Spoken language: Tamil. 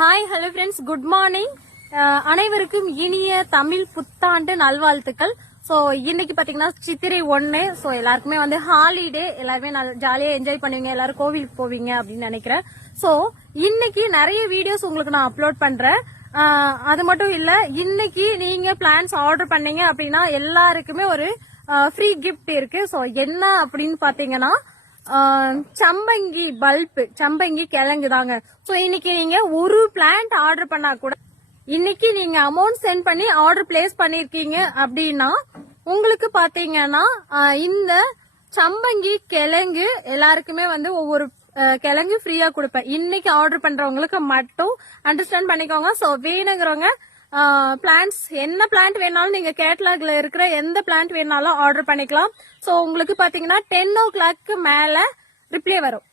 Hi hello friends, good morning. அனைவருக்கும் இனிய தமிழ் புத்தாண்டு நல்வாழ்த்துக்கள். ஸோ இன்னைக்கு பாத்தீங்கன்னா சித்திரை 1. ஸோ எல்லாருக்குமே வந்து ஹாலிடே, எல்லாருமே ஜாலியா என்ஜாய் பண்ணுவீங்க, எல்லாரும் கோவிலுக்கு போவீங்க அப்படின்னு நினைக்கிறேன். ஸோ இன்னைக்கு நிறைய வீடியோஸ் உங்களுக்கு நான் அப்லோட் பண்றேன். அது மட்டும் இல்ல, இன்னைக்கு நீங்க பிளான்ஸ் ஆர்டர் பண்ணீங்க அப்படின்னா எல்லாருக்குமே ஒரு ஃப்ரீ கிஃப்ட் இருக்கு. ஸோ என்ன அப்படின்னு பாத்தீங்கன்னா சம்பங்கி பல்ப், சம்பங்கி கிழங்கு தாங்க. சோ இன்னைக்கு நீங்க ஒரு பிளான்ட் ஆர்டர் பண்ணா கூட, இன்னைக்கு நீங்க அமௌண்ட் சென்ட் பண்ணி ஆர்டர் பிளேஸ் பண்ணிருக்கீங்க அப்படின்னா உங்களுக்கு பாத்தீங்கன்னா இந்த சம்பங்கி கிழங்கு எல்லாருக்குமே வந்து ஒவ்வொரு கிழங்கு ஃப்ரீயா கொடுப்பேன். இன்னைக்கு ஆர்டர் பண்றவங்களுக்கு மட்டும் அண்டர்ஸ்டாண்ட் பண்ணிக்கோங்க. சோ வேணுங்கிறவங்க பிளான்ட்ஸ், என்ன பிளான்ட் வேணாலும் நீங்க கேட்டலாக்ல இருக்கிற எந்த பிளான்ட் வேணாலும் ஆர்டர் பண்ணிக்கலாம். சோ உங்களுக்கு பாத்தீங்கன்னா 10 o'clock மேல ரிப்ளை வரும்.